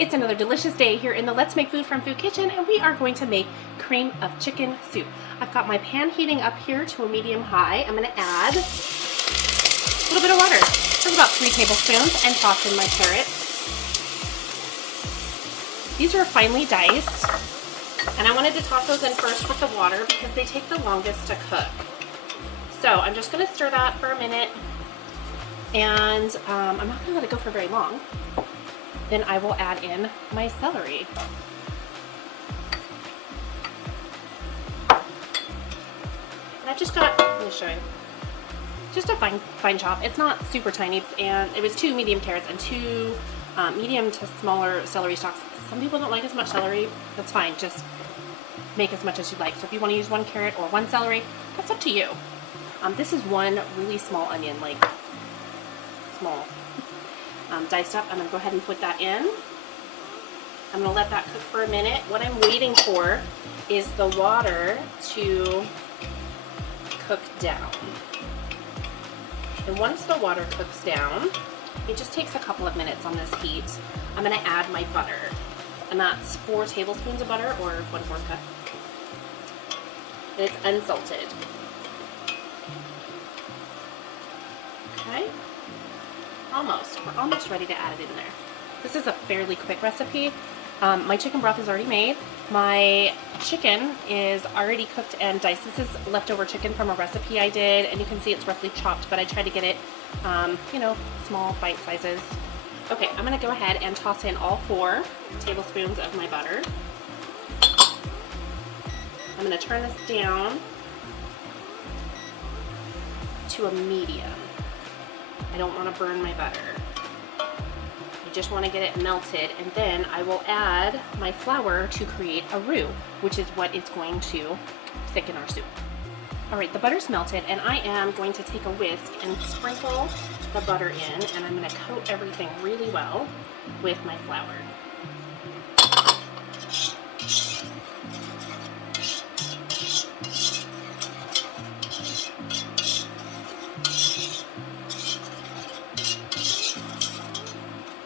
It's another delicious day here in the Let's Make Food from Food Kitchen, and we are going to make cream of chicken soup. I've got my pan heating up here to a medium high. I'm going to add a little bit of water. That's about 3 tablespoons, and toss in my carrots. These are finely diced, and I wanted to toss those in first with the water because they take the longest to cook. So I'm just going to stir that for a minute, and I'm not going to let it go for very long. Then I will add in my celery. And I've just got, let me show you, just a fine chop. It's not super tiny, and it was 2 medium carrots and 2 medium to smaller celery stalks. Some people don't like as much celery. That's fine. Just make as much as you like. So if you want to use 1 carrot or 1 celery, that's up to you. This is 1 really small onion, like small. Diced up. I'm going to go ahead and put that in. I'm going to let that cook for a minute. What I'm waiting for is the water to cook down. And once the water cooks down, it just takes a couple of minutes on this heat. I'm going to add my butter. And that's 4 tablespoons of butter, or 1/4 cup. And it's unsalted. Okay. We're almost ready to add it in there. This is a fairly quick recipe. My chicken broth is already made. My chicken is already cooked and diced. This is leftover chicken from a recipe I did, and you can see it's roughly chopped, but I tried to get it, small bite sizes. Okay, I'm going to go ahead and toss in all 4 tablespoons of my butter. I'm going to turn this down to a medium. I don't want to burn my butter. I just want to get it melted, and then I will add my flour to create a roux, which is what is going to thicken our soup. Alright, the butter's melted, and I am going to take a whisk and sprinkle the butter in, and I'm going to coat everything really well with my flour.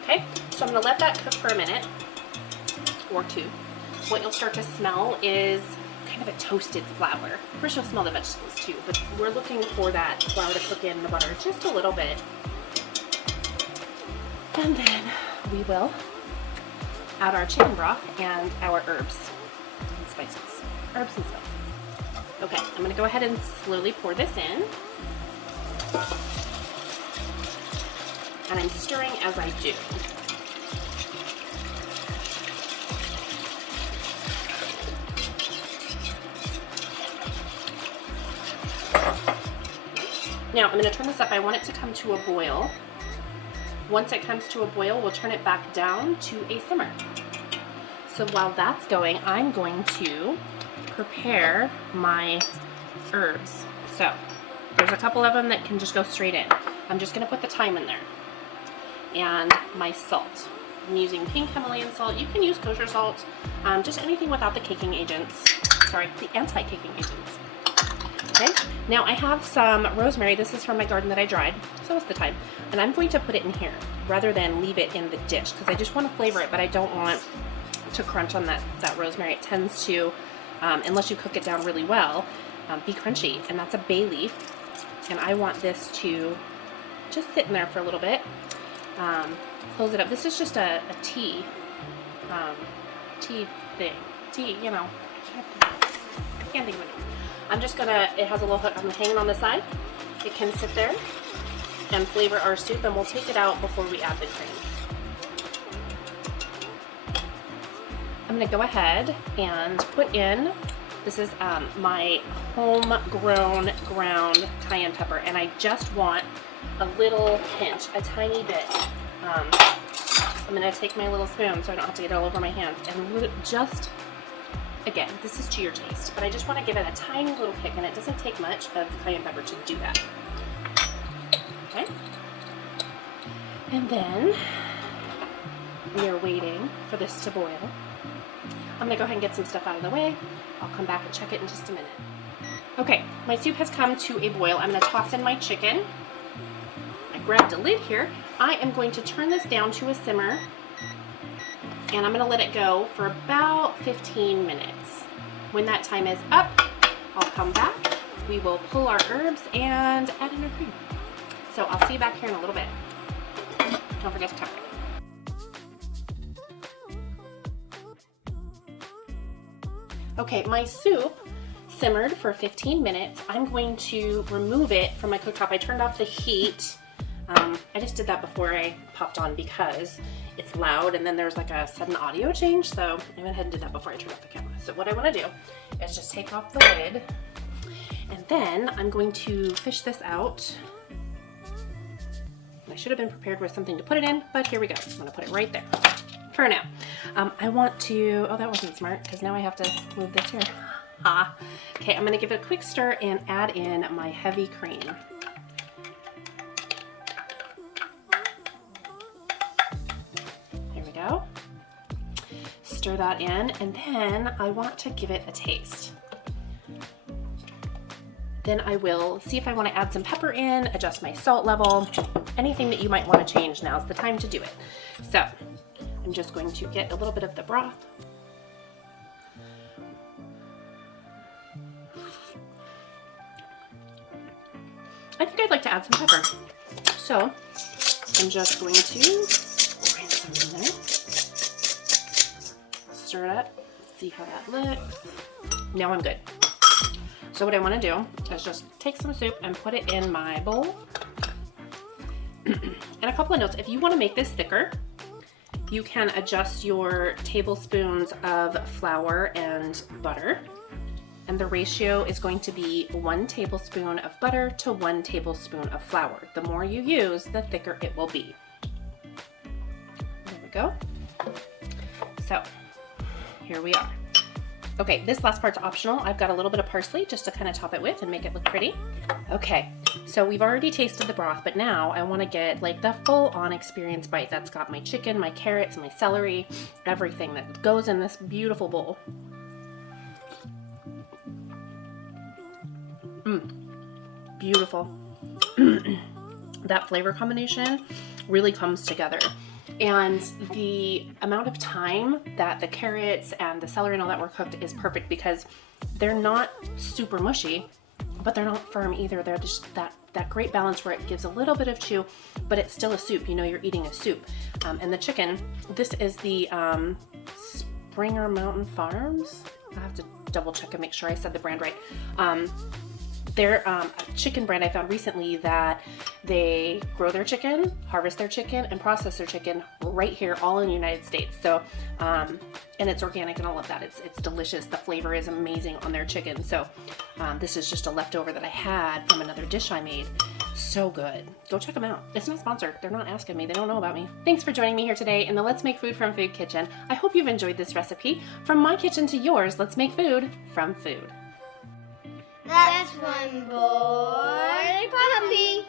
Okay, so I'm going to let that cook for a minute or 2. What you'll start to smell is kind of a toasted flour. Of course, you'll smell the vegetables too, but we're looking for that flour to cook in the butter just a little bit. And then we will add our chicken broth and our herbs and spices. Herbs and spices. Okay, I'm going to go ahead and slowly pour this in. And I'm stirring as I do. Now, I'm going to turn this up. I want it to come to a boil. Once it comes to a boil, we'll turn it back down to a simmer. So while that's going, I'm going to prepare my herbs. So there's a couple of them that can just go straight in. I'm just going to put the thyme in there. And my salt. I'm using pink Himalayan salt. You can use kosher salt, just anything without the caking agents. Sorry, the anti-caking agents. Okay, now I have some rosemary. This is from my garden that I dried, so is the thyme. And I'm going to put it in here rather than leave it in the dish because I just want to flavor it, but I don't want to crunch on that rosemary. It tends to, unless you cook it down really well, be crunchy. And that's a bay leaf. And I want this to just sit in there for a little bit. Close it up. This is just a tea thing. Tea, you know. I can't think of it. I'm just gonna, it has a little hook, I'm hanging on the side. It can sit there and flavor our soup, and we'll take it out before we add the cream. I'm gonna go ahead and put in, this is my homegrown ground cayenne pepper, and I just want a little pinch, a tiny bit. I'm gonna take my little spoon so I don't have to get it all over my hands, and just, again, this is to your taste, but I just want to give it a tiny little kick, and it doesn't take much of cayenne pepper to do that. Okay? And then we are waiting for this to boil. I'm going to go ahead and get some stuff out of the way. I'll come back and check it in just a minute. Okay, my soup has come to a boil. I'm going to toss in my chicken. I grabbed a lid here. I am going to turn this down to a simmer And I'm gonna let it go for about 15 minutes. When that time is up, I'll come back. We will pull our herbs and add in our cream. So I'll see you back here in a little bit. Don't forget to cover it. Okay, my soup simmered for 15 minutes. I'm going to remove it from my cooktop. I turned off the heat. I just did that before I popped on because it's loud and then there's like a sudden audio change. So I went ahead and did that before I turned off the camera. So what I want to do is just take off the lid and then I'm going to fish this out. I should have been prepared with something to put it in, but here we go. I'm going to put it right there for now. I want to, oh, that wasn't smart because now I have to move this here. Okay, I'm going to give it a quick stir and add in my heavy cream. There we go. Stir that in, and then I want to give it a taste. Then I will see if I want to add some pepper in, adjust my salt level, anything that you might want to change. Now's the time to do it. So I'm just going to get a little bit of the broth. I think I'd like to add some pepper. So I'm just going to grind some in there. Stir it up, see how that looks. Now I'm good. So what I want to do is just take some soup and put it in my bowl. And a couple of notes, if you want to make this thicker, you can adjust your tablespoons of flour and butter. And the ratio is going to be 1 tablespoon of butter to 1 tablespoon of flour. The more you use, the thicker it will be. There we go. So here we are. Okay, this last part's optional. I've got a little bit of parsley just to kind of top it with and make it look pretty. Okay, so we've already tasted the broth, but now I want to get like the full-on experience bite. That's got my chicken, my carrots, my celery, everything that goes in this beautiful bowl. Beautiful. That flavor combination really comes together. And the amount of time that the carrots and the celery and all that were cooked is perfect because they're not super mushy, but they're not firm either. They're just that great balance where it gives a little bit of chew, but it's still a soup. You know you're eating a soup. And the chicken, this is the Springer Mountain Farms. I have to double check and make sure I said the brand right. They're a chicken brand I found recently that they grow their chicken, harvest their chicken, and process their chicken right here, all in the United States. So, and it's organic and all of that. It's delicious. The flavor is amazing on their chicken. So, this is just a leftover that I had from another dish I made. So good. Go check them out. It's not sponsored. They're not asking me. They don't know about me. Thanks for joining me here today in the Let's Make Food from Food kitchen. I hope you've enjoyed this recipe. From my kitchen to yours, let's make food from food. That's one boy puppy.